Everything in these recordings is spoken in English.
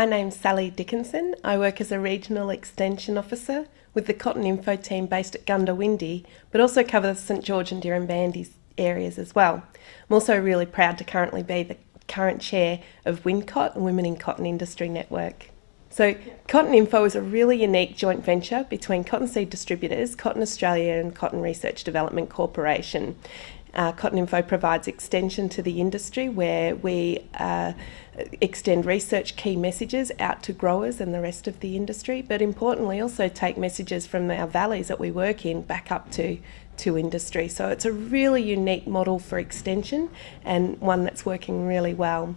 My name's Sally Dickinson. I work as a Regional Extension Officer with the Cotton Info team based at Goondiwindi, but also cover the St George and Dirranbandi areas as well. I'm also really proud to currently be the current chair of WinCot, a Women in Cotton Industry Network. So Cotton Info is a really unique joint venture between cottonseed distributors, Cotton Australia and Cotton Research Development Corporation. Cotton Info provides extension to the industry where we extend research key messages out to growers and the rest of the industry, but importantly also take messages from our valleys that we work in back up to industry. So it's a really unique model for extension and one that's working really well.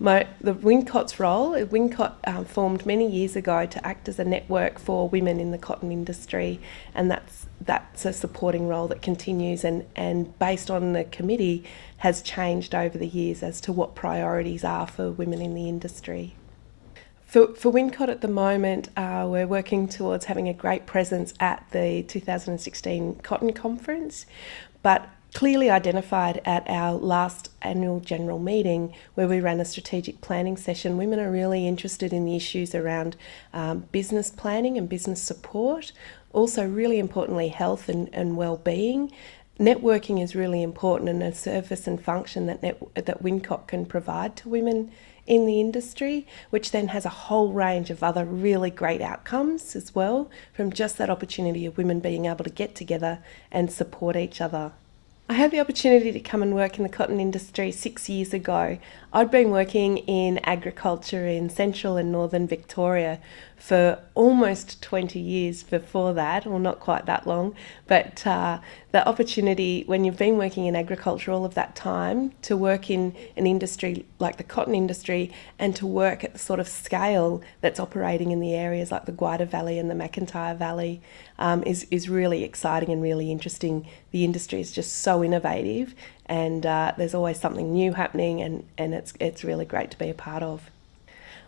The WinCot's role, WinCot formed many years ago to act as a network for women in the cotton industry, and that's a supporting role that continues and based on the committee has changed over the years as to what priorities are for women in the industry. For WinCot at the moment, we're working towards having a great presence at the 2016 Cotton Conference, but clearly identified at our last annual general meeting where we ran a strategic planning session. Women are really interested in the issues around business planning and business support, also really importantly health and well-being. Networking is really important and a service and function that WinCot can provide to women in the industry, which then has a whole range of other really great outcomes as well from just that opportunity of women being able to get together and support each other. I had the opportunity to come and work in the cotton industry 6 years ago. I'd been working in agriculture in central and northern Victoria for almost 20 years before that, or not quite that long, but the opportunity when you've been working in agriculture all of that time to work in an industry like the cotton industry and to work at the sort of scale that's operating in the areas like the Gwydir Valley and the McIntyre Valley is really exciting and really interesting. The industry is just so innovative and there's always something new happening and it's really great to be a part of.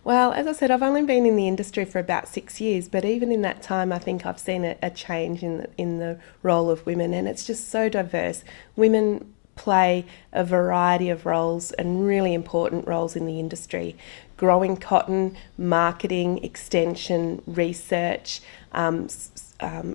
Well, as I said, I've only been in the industry for about 6 years, but even in that time, I think I've seen a change in the role of women, and it's just so diverse. Women play a variety of roles and really important roles in the industry. Growing cotton, marketing, extension, research,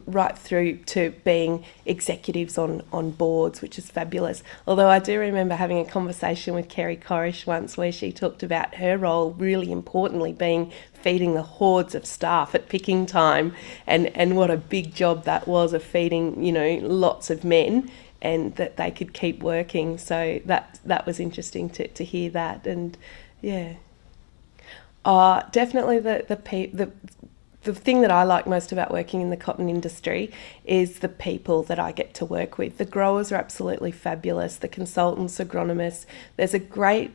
right through to being executives on boards, which is fabulous. Although I do remember having a conversation with Kerry Corish once where she talked about her role really importantly being feeding the hordes of staff at picking time and what a big job that was of feeding, lots of men and that they could keep working. So that was interesting to hear that. And yeah. Definitely the thing that I like most about working in the cotton industry is the people that I get to work with. The growers are absolutely fabulous, the consultants, agronomists. There's a great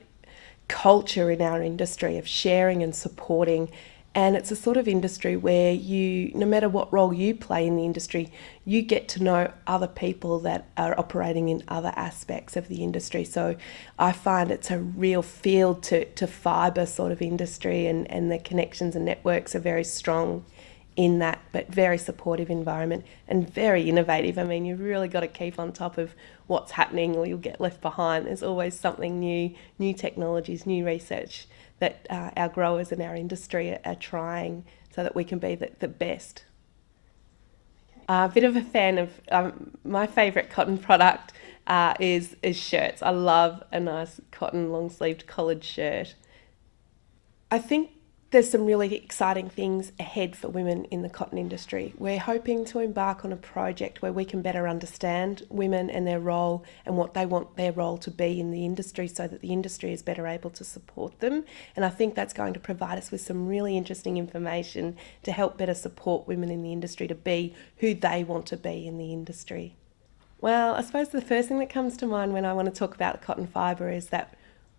culture in our industry of sharing and supporting, and it's a sort of industry where no matter what role you play in the industry, you get to know other people that are operating in other aspects of the industry. So I find it's a real field to fibre sort of industry and the connections and networks are very strong in that, but very supportive environment and very innovative. I mean, you've really got to keep on top of what's happening or you'll get left behind. There's always something new technologies, new research that our growers and our industry are trying so that we can be the best. A bit of a fan of my favourite cotton product is shirts. I love a nice cotton long-sleeved collared shirt. I think there's some really exciting things ahead for women in the cotton industry. We're hoping to embark on a project where we can better understand women and their role and what they want their role to be in the industry so that the industry is better able to support them. And I think that's going to provide us with some really interesting information to help better support women in the industry to be who they want to be in the industry. Well, I suppose the first thing that comes to mind when I want to talk about cotton fibre is that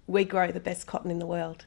we grow the best cotton in the world.